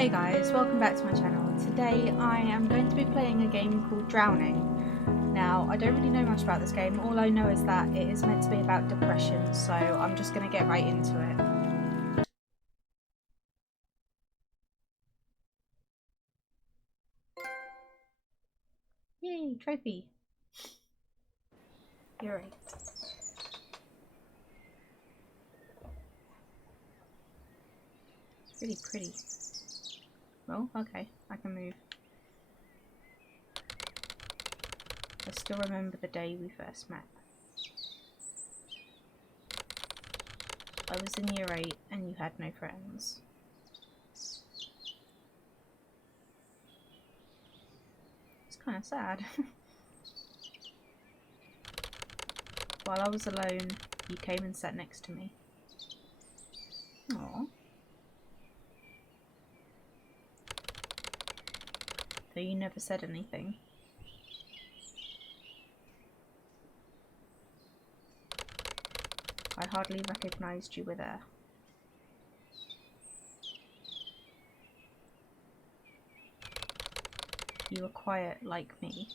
Hey guys, welcome back to my channel. Today I am going to be playing a game called Drowning. Now, I don't really know much about this game. All I know is that it is meant to be about depression, so I'm just going to get right into it. Yay, trophy. You're right. It's really pretty. Oh, okay, I can move. I still remember the day we first met. I was in year 8 and you had no friends. It's kind of sad. While I was alone, you came and sat next to me. Aww. Though you never said anything. I hardly recognised you were there. You were quiet like me.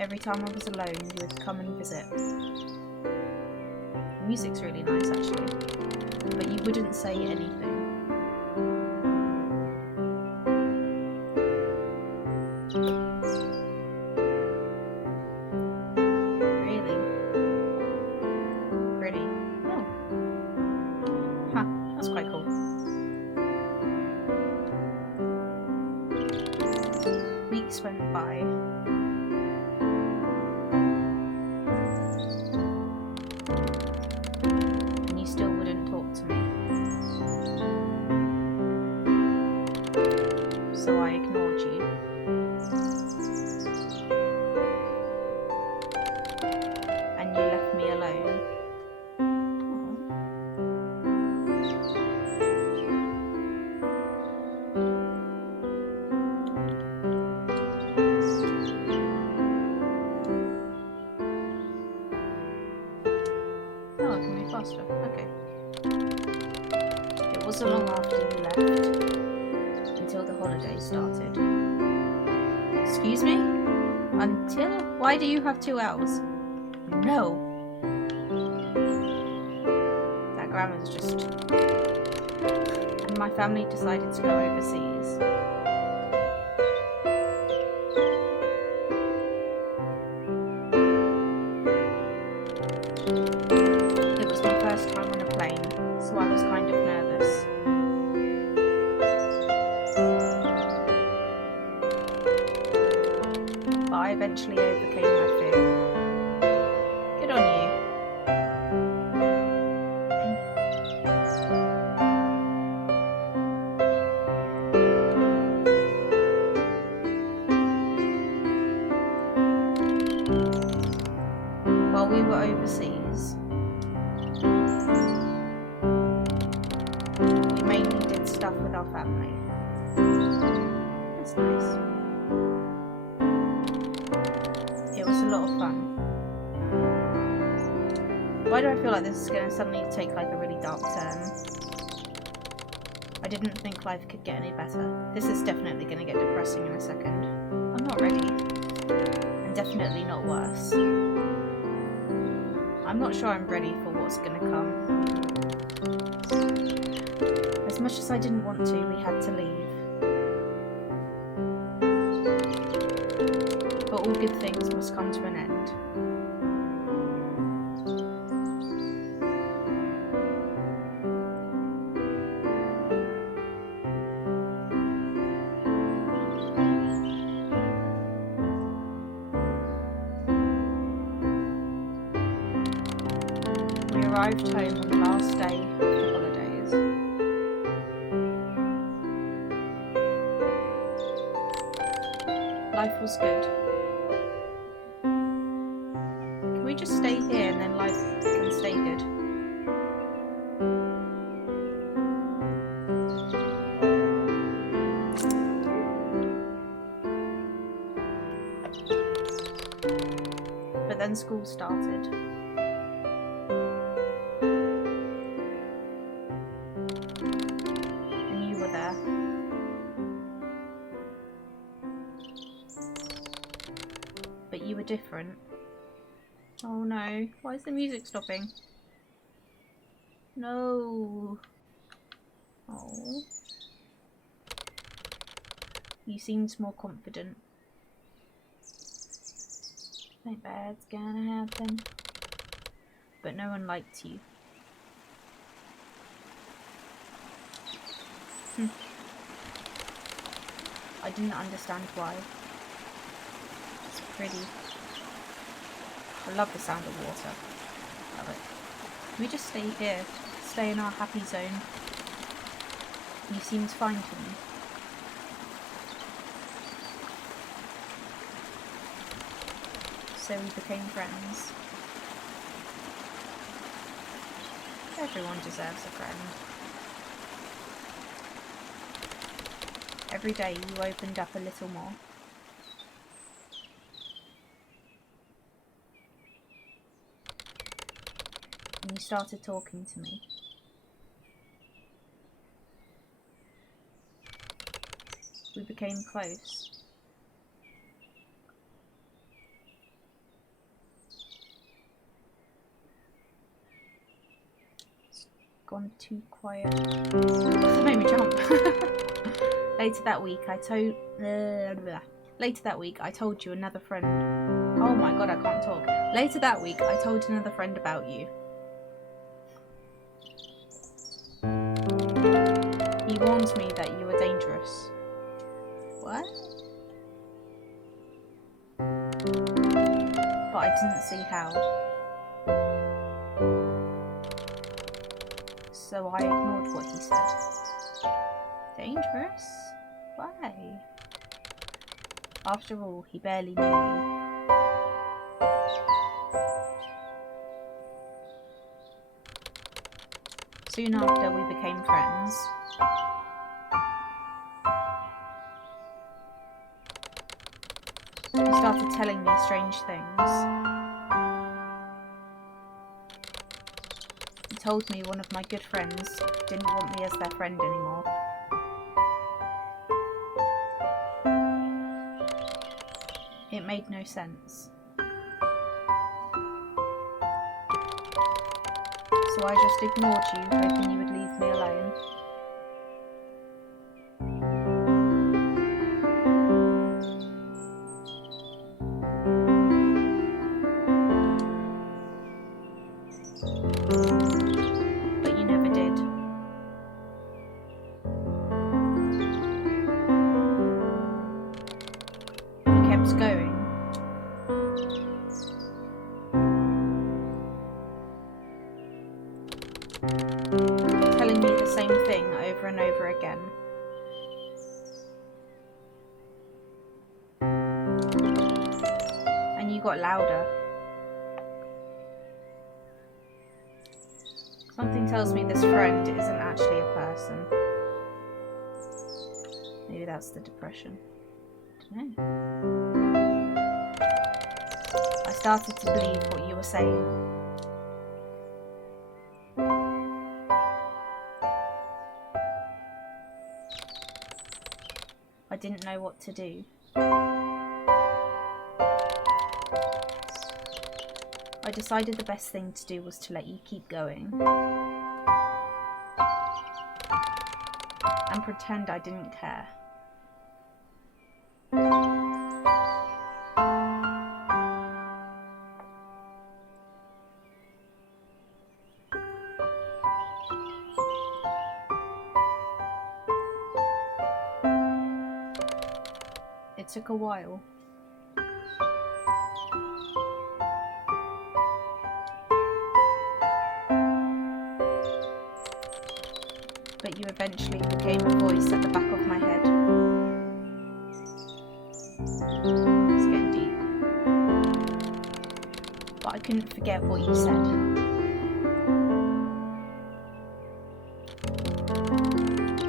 Every time I was alone, you would come and visit. The music's really nice actually, but you wouldn't say anything. Really? Pretty. Oh. Huh, that's quite cool. Weeks went by. And you still wouldn't talk to me. So I ignored you. And you left me alone. Oh, I can move faster. Okay. It wasn't long after you left until the holidays started. Excuse me? Until? Why do you have 2 L's? No. That grammar's just... And my family decided to go overseas. It was my first time on a plane, so I was kind of nervous. But I eventually overcame my fear. Good on you. While we were overseas, we mainly did stuff with our family. That's nice. It was a lot of fun. Why do I feel like this is going to suddenly take like a really dark turn? I didn't think life could get any better. This is definitely going to get depressing in a second. I'm not ready. And definitely not worse. I'm not sure I'm ready for what's going to come. As much as I didn't want to, we had to leave. But all good things must come to an end. We arrived home on the last day of the holidays. Life was good. Can we just stay here and then life can stay good? But then school started. And you were there. But you were different. Oh no, why is the music stopping? No. Oh. You seemed more confident. Something bad's gonna happen. But no one liked you. I didn't understand why. It's pretty. I love the sound of water. Love it. We just stay here. Stay in our happy zone. You seemed fine to me. So we became friends. Everyone deserves a friend. Every day you opened up a little more. And you started talking to me. We became close. It's gone too quiet. It made me jump. Later that week, I told you another friend. Oh my god, I can't talk. Later that week, I told another friend about you. He warned me that you were dangerous. What? But I didn't see how. So I ignored what he said. Dangerous? Why? After all, he barely knew you. Soon after, we became friends. He started telling me strange things. He told me one of my good friends didn't want me as their friend anymore. It made no sense. So I just ignored you, hoping you would leave me alone. But you never did. You kept going. Telling me the same thing over and over again. And you got louder. Something tells me this friend isn't actually a person. Maybe that's the depression. I don't know. I started to believe what you were saying. I didn't know what to do. I decided the best thing to do was to let you keep going. And pretend I didn't care. It took a while. But you eventually became a voice at the back of my head. It's getting deep. But I couldn't forget what you said.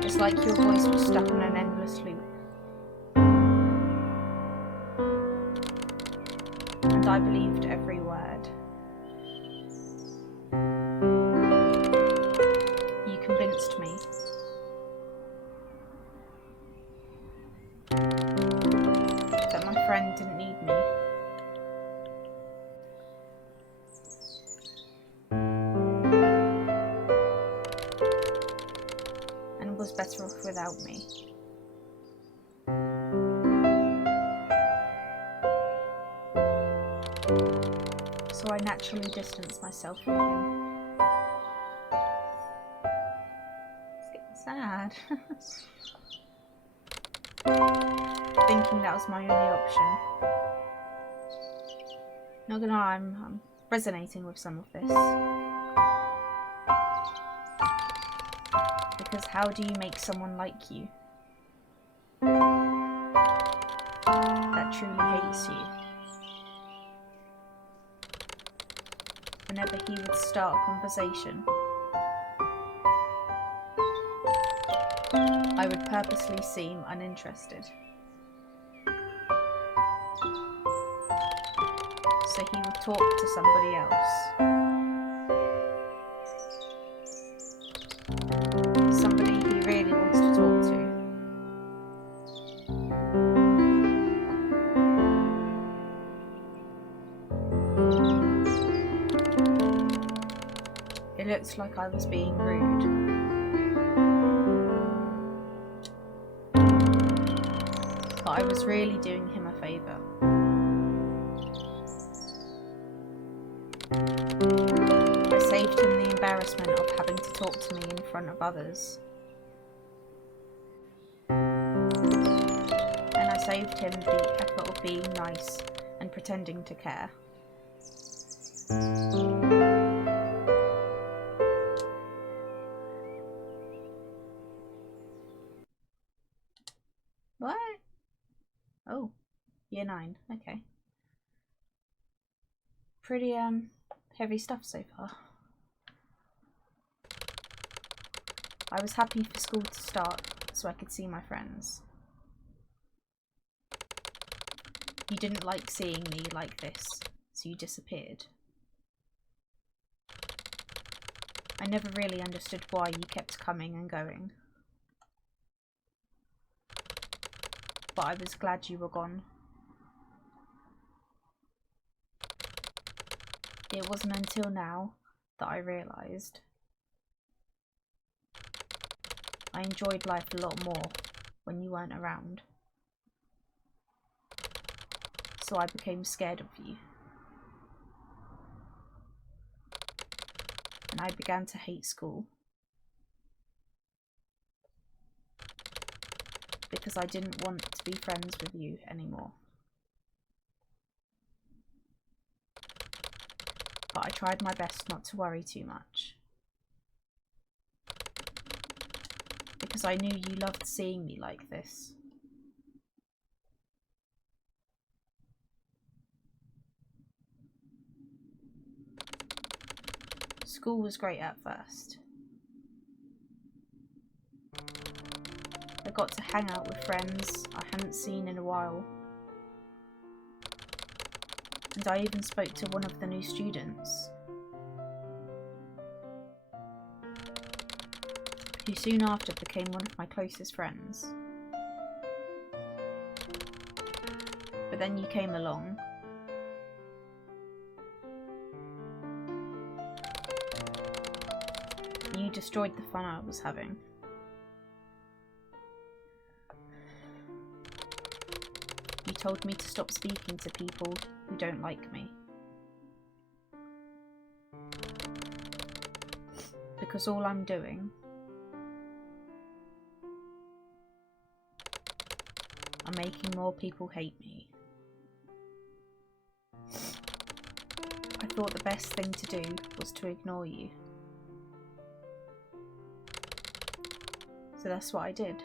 It's like your voice was stuck on an endless loop. And I believed every word. You convinced me that my friend didn't need me. And was better off without me. So I naturally distanced myself from him. It's getting sad. Thinking that was my only option. Not gonna lie, I'm resonating with some of this. Because how do you make someone like you that truly hates you? Whenever he would start a conversation, I would purposely seem uninterested. So he would talk to somebody else. Somebody he really wants to talk to. It looked like I was being rude. But I was really doing him a favour. I saved him the embarrassment of having to talk to me in front of others. And I saved him the effort of being nice and pretending to care. What? Oh, year 9, okay. Pretty heavy stuff so far. I was happy for school to start so I could see my friends. You didn't like seeing me like this, so you disappeared. I never really understood why you kept coming and going. But I was glad you were gone. It wasn't until now that I realised I enjoyed life a lot more when you weren't around. So I became scared of you. And I began to hate school. Because I didn't want to be friends with you anymore. But I tried my best not to worry too much. Because I knew you loved seeing me like this. School was great at first. I got to hang out with friends I hadn't seen in a while. And I even spoke to one of the new students, who soon after became one of my closest friends. But then you came along. And you destroyed the fun I was having. You told me to stop speaking to people who don't like me. Because all I'm doing are making more people hate me. I thought the best thing to do was to ignore you. So that's what I did.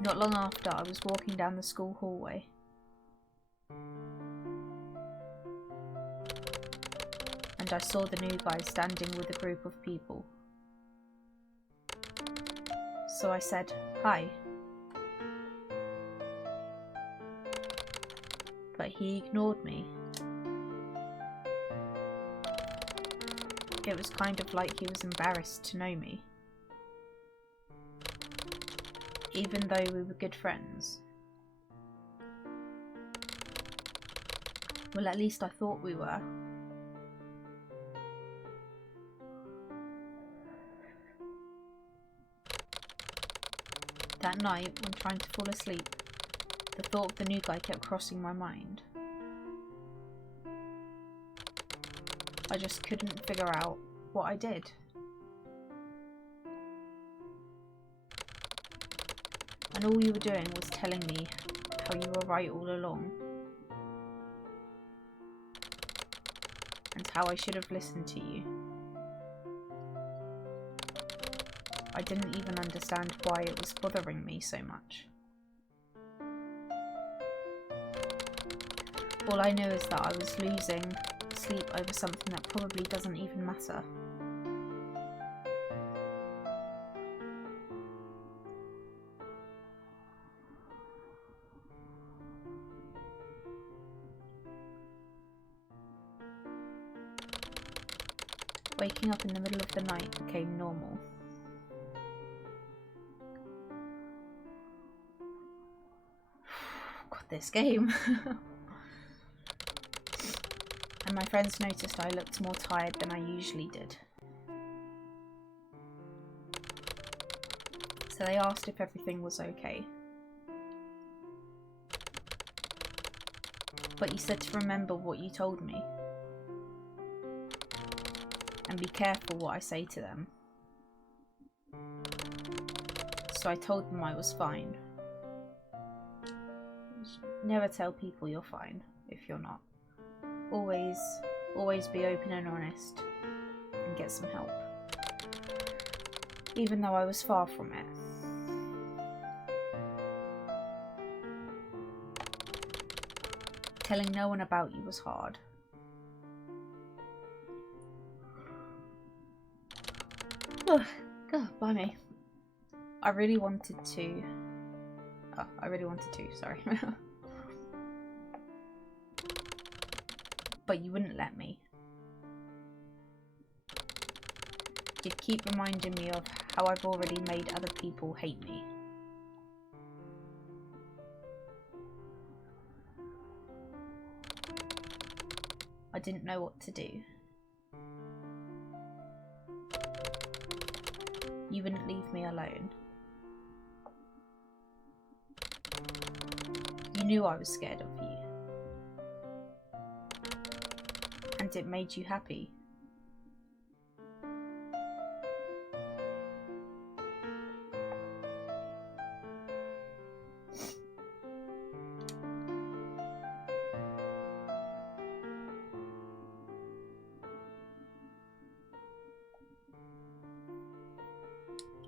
Not long after, I was walking down the school hallway. And I saw the new guy standing with a group of people. So I said, "Hi." But he ignored me It was kind of like he was embarrassed to know me. Even though we were good friends. Well, at least I thought we were. That night, when trying to fall asleep, the thought of the new guy kept crossing my mind. I just couldn't figure out what I did. And all you were doing was telling me how you were right all along. And how I should have listened to you. I didn't even understand why it was bothering me so much. All I know is that I was losing sleep over something that probably doesn't even matter. Waking up in the middle of the night became normal. God, this game. And my friends noticed I looked more tired than I usually did. So they asked if everything was okay. But you said to remember what you told me. And be careful what I say to them. So I told them I was fine. Never tell people you're fine if you're not. Always be open and honest and get some help. Even though I was far from it. Telling no one about you was hard. Oh, God, blimey. I really wanted to, sorry. But you wouldn't let me. You'd keep reminding me of how I've already made other people hate me. I didn't know what to do. You wouldn't leave me alone. You knew I was scared of you. And it made you happy.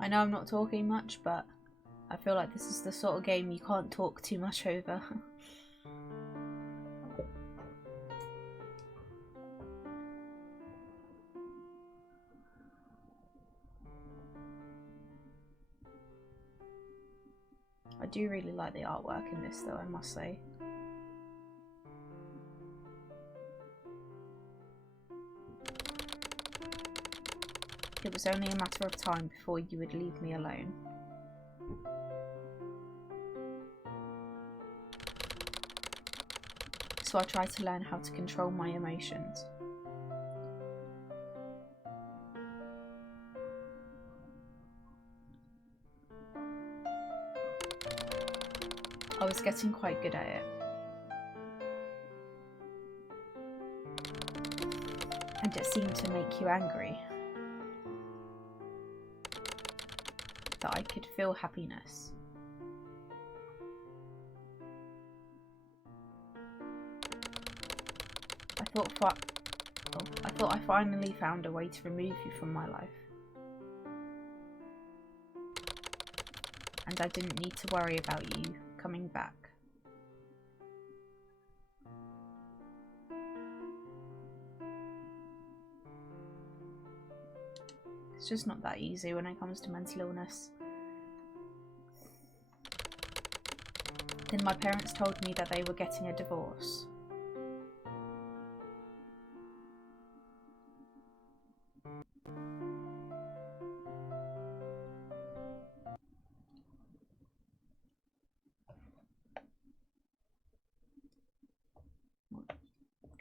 I know I'm not talking much, but I feel like this is the sort of game you can't talk too much over. I do really like the artwork in this though, I must say. It was only a matter of time before you would leave me alone. So I tried to learn how to control my emotions. I was getting quite good at it. And it seemed to make you angry. That I could feel happiness. I thought I finally found a way to remove you from my life. And I didn't need to worry about you coming back. It's just not that easy when it comes to mental illness. Then my parents told me that they were getting a divorce.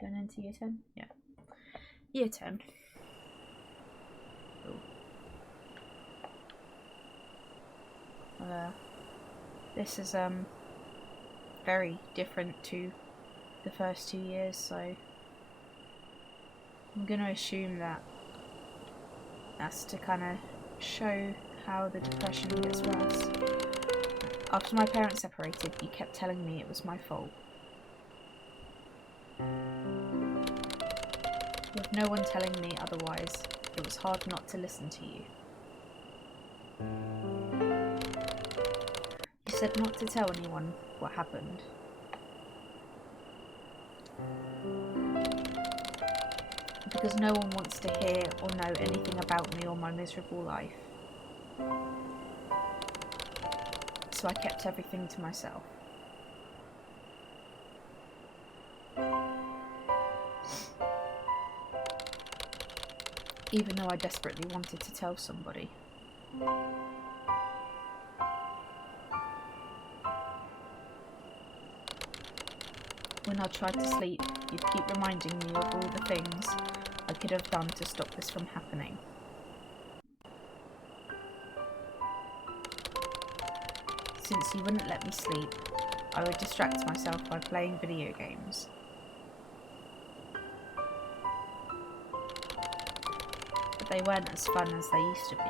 Going into year 10? Yeah. Year 10. Cool. This is very different to the first 2 years, so I'm going to assume that that's to kind of show how the depression gets worse. After my parents separated, you kept telling me it was my fault. With no one telling me otherwise, it was hard not to listen to you. You said not to tell anyone what happened. Because no one wants to hear or know anything about me or my miserable life. So I kept everything to myself. Even though I desperately wanted to tell somebody. When I tried to sleep, you'd keep reminding me of all the things I could have done to stop this from happening. Since you wouldn't let me sleep, I would distract myself by playing video games. But they weren't as fun as they used to be.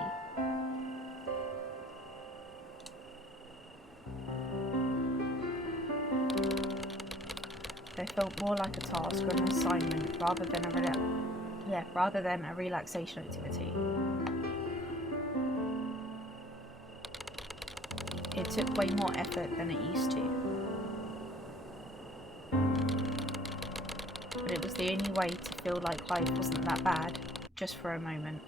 They felt more like a task or an assignment rather than a relaxation activity. It took way more effort than it used to. But it was the only way to feel like life wasn't that bad, just for a moment.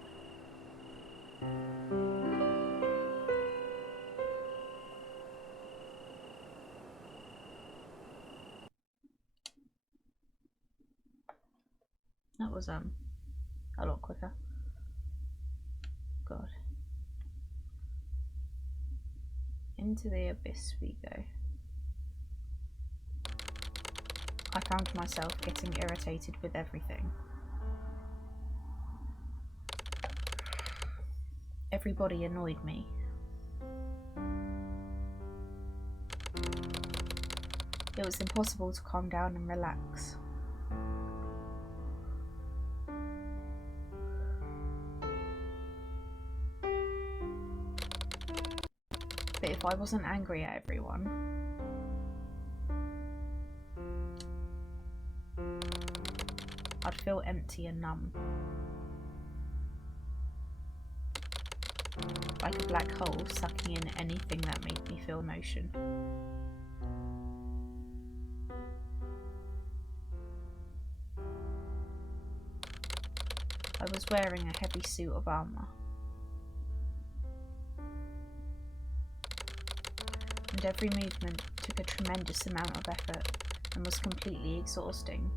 That was a lot quicker. God. Into the abyss we go. I found myself getting irritated with everything. Everybody annoyed me. It was impossible to calm down and relax. But if I wasn't angry at everyone, I'd feel empty and numb. Like a black hole sucking in anything that made me feel emotion. I was wearing a heavy suit of armour. And every movement took a tremendous amount of effort and was completely exhausting.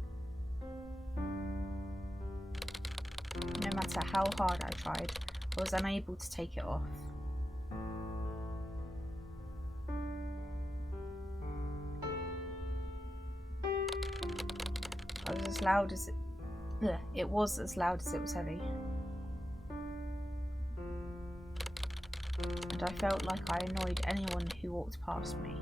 No matter how hard I tried, I was unable to take it off. It was as loud as it was heavy. And I felt like I annoyed anyone who walked past me.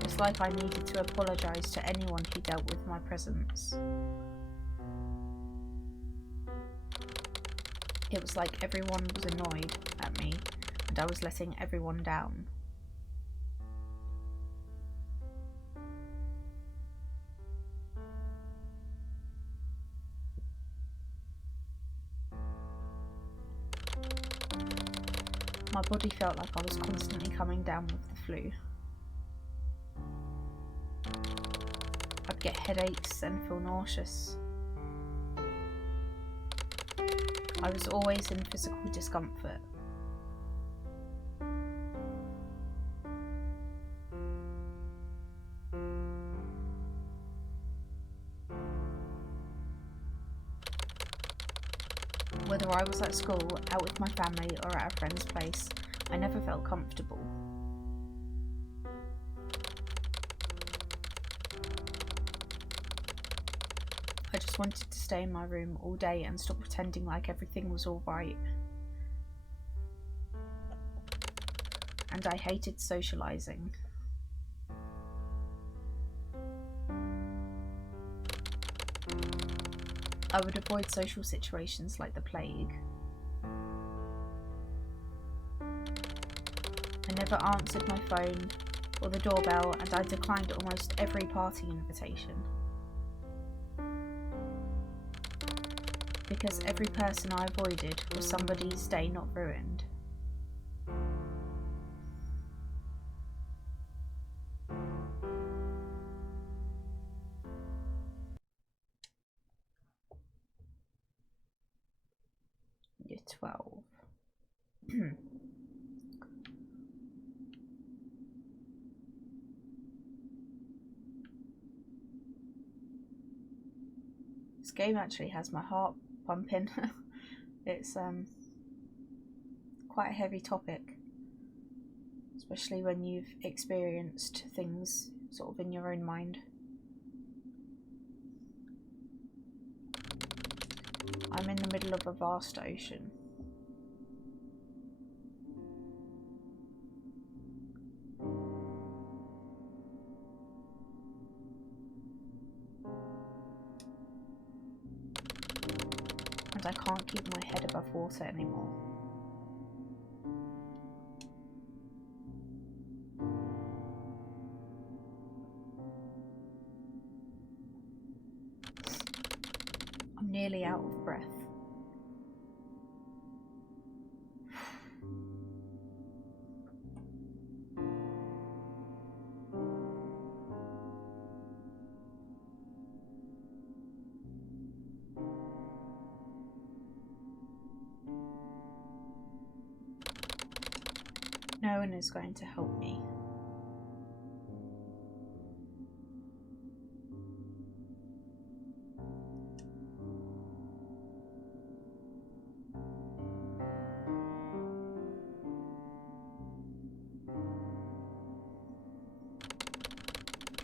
It's like I needed to apologise to anyone who dealt with my presence. It was like everyone was annoyed at me and I was letting everyone down. My body felt like I was constantly coming down with the flu. I'd get headaches and feel nauseous. I was always in physical discomfort. Whether I was at school, out with my family, or at a friend's place, I never felt comfortable. I just wanted to stay in my room all day and stop pretending like everything was alright. And I hated socialising. I would avoid social situations like the plague. I never answered my phone or the doorbell, and I declined almost every party invitation. Because every person I avoided was somebody's day not ruined. Year 12. This game actually has my heart pumping. It's quite a heavy topic, especially when you've experienced things sort of in your own mind. I'm in the middle of a vast ocean. And I can't keep my head above water anymore. I'm nearly out of breath. No one is going to help me.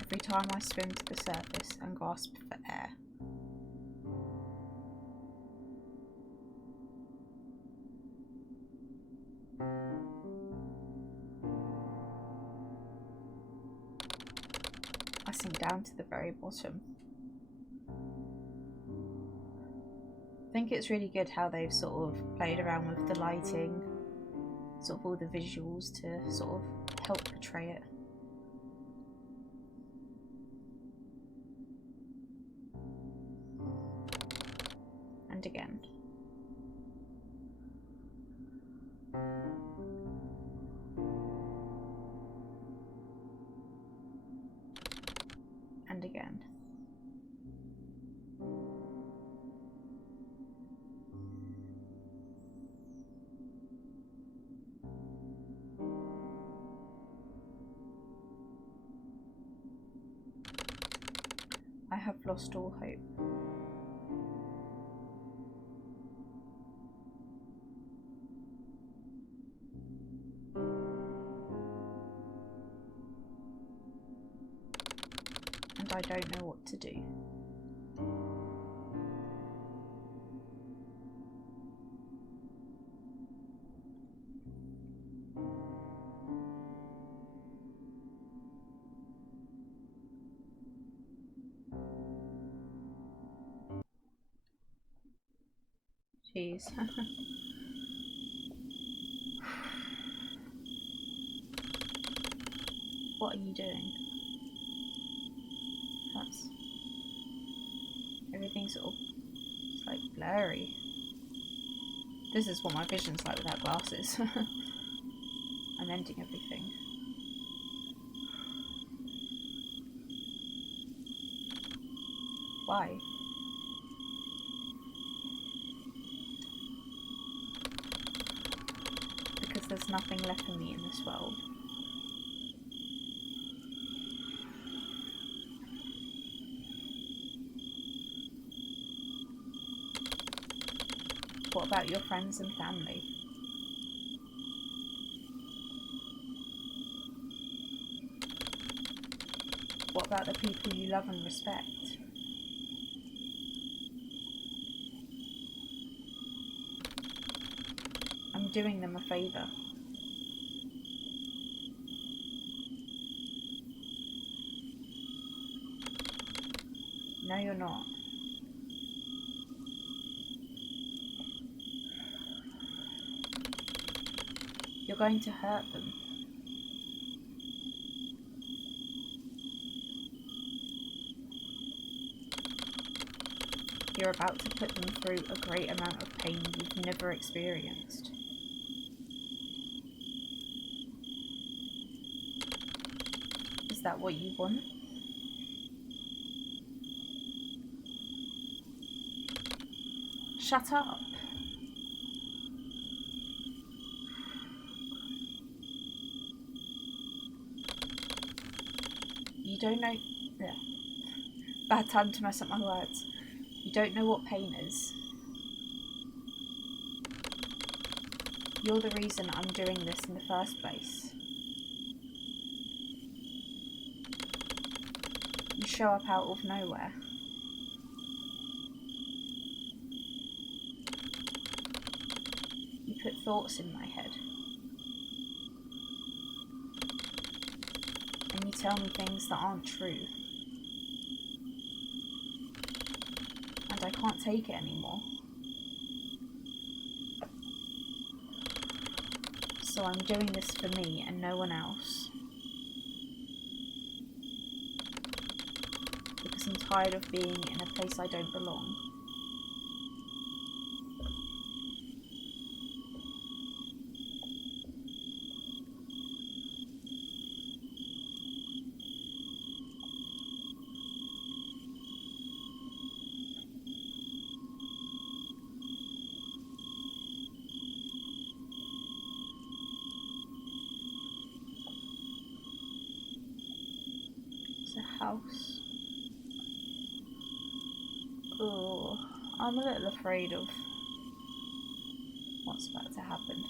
Every time I swim to the surface and grasp for air. I sink down to the very bottom. I think it's really good how they've sort of played around with the lighting, sort of all the visuals to sort of help portray it. And again. And again. I have lost all hope. And I don't know what to do. Jeez. What are you doing? That's... everything's sort of... it's like blurry. This is what my vision's like without glasses. I'm ending everything. Why? Because there's nothing left for me in this world. What about your friends and family? What about the people you love and respect? doing them a favour. No, you're not. You're going to hurt them. You're about to put them through a great amount of pain you've never experienced. Is that what you want? Shut up. You don't know... Yeah. Bad time to mess up my words. You don't know what pain is. You're the reason I'm doing this in the first place. You show up out of nowhere. You put thoughts in my head. And you tell me things that aren't true. I can't take it anymore. So I'm doing this for me and no one else. Because I'm tired of being in a place I don't belong. A house. Oh, I'm a little afraid of what's about to happen.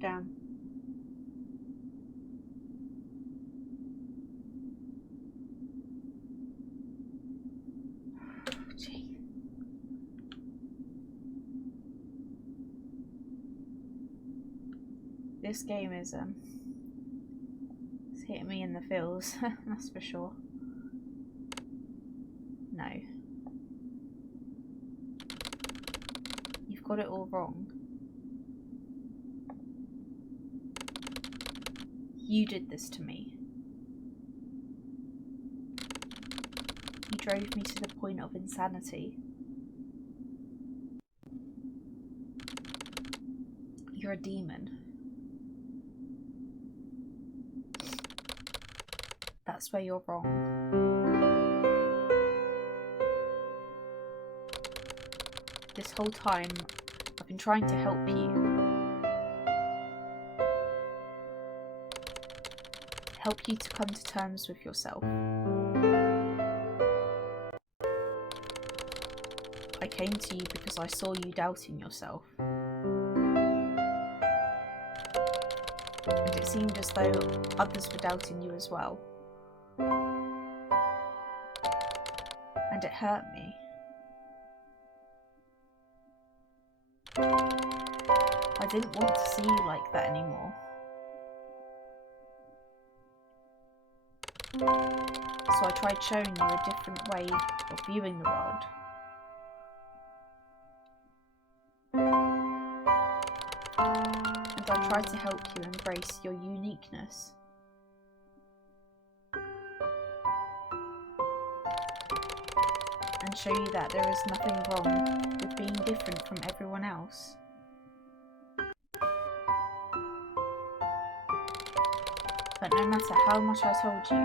Down. Gee. This game is it's hitting me in the feels, that's for sure. No. You've got it all wrong. You did this to me. You drove me to the point of insanity. You're a demon. That's where you're wrong. This whole time, I've been trying to help you. Help you to come to terms with yourself. I came to you because I saw you doubting yourself. And it seemed as though others were doubting you as well. And it hurt me. I didn't want to see you like that anymore. So I tried showing you a different way of viewing the world. And I tried to help you embrace your uniqueness. And show you that there is nothing wrong with being different from everyone else. But no matter how much I told you,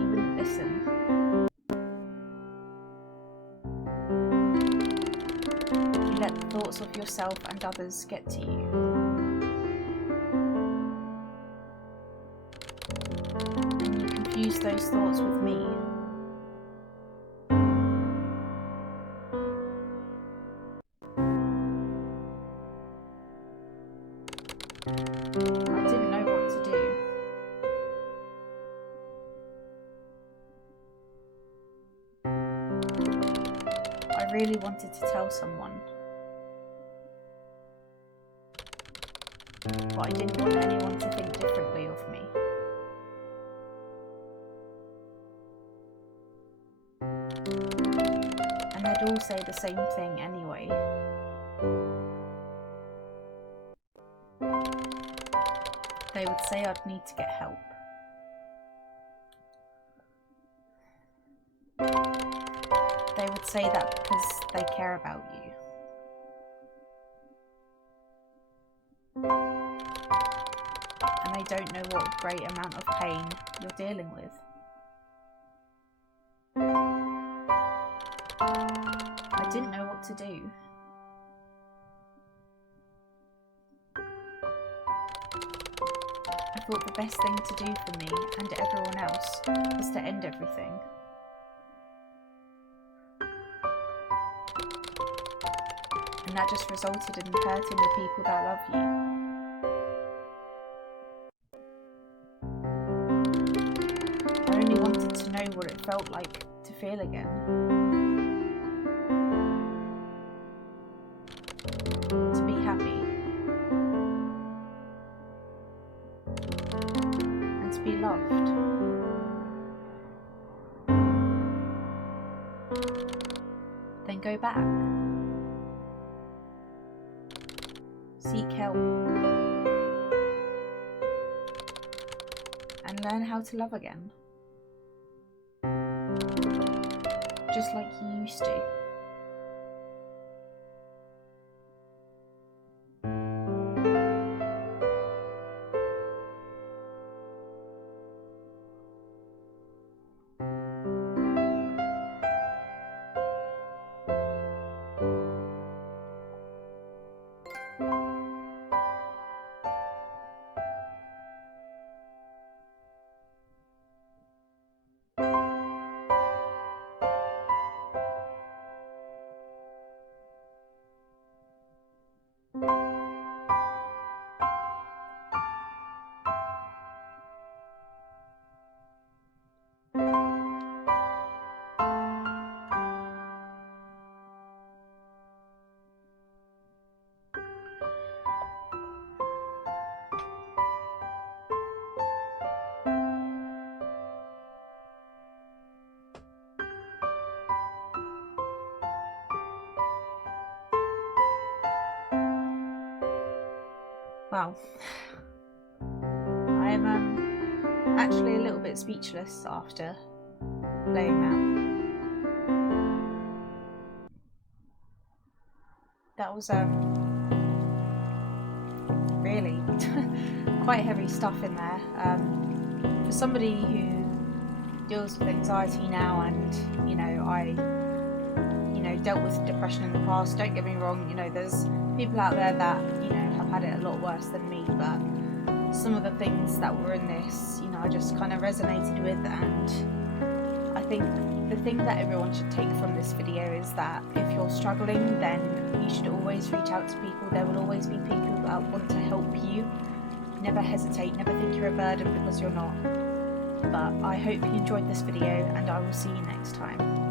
you wouldn't listen. You let the thoughts of yourself and others get to you. And you confuse those thoughts with me. I didn't know what to do. I really wanted to tell someone, but I didn't want anyone to think differently of me. And they'd all say the same thing anyway. They would say I'd need to get help. They would say that because they care about you. And they don't know what great amount of pain you're dealing with. I didn't know what to do. I thought the best thing to do for me and everyone else was to end everything. And that just resulted in hurting the people that love you. I only wanted to know what it felt like to feel again. To be happy. And to be loved. Then go back. Seek help. And learn how to love again. Just like you used to. Wow. I am actually a little bit speechless after playing that. That was really quite heavy stuff in there. For somebody who deals with anxiety now, and I dealt with depression in the past, don't get me wrong, there's people out there that have had it a lot worse than me, but some of the things that were in this I just kind of resonated with. And I think the thing that everyone should take from this video is that if you're struggling, then you should always reach out to people. There will always be people that want to help you. Never hesitate, never think you're a burden, because you're not. But I hope you enjoyed this video, and I will see you next time.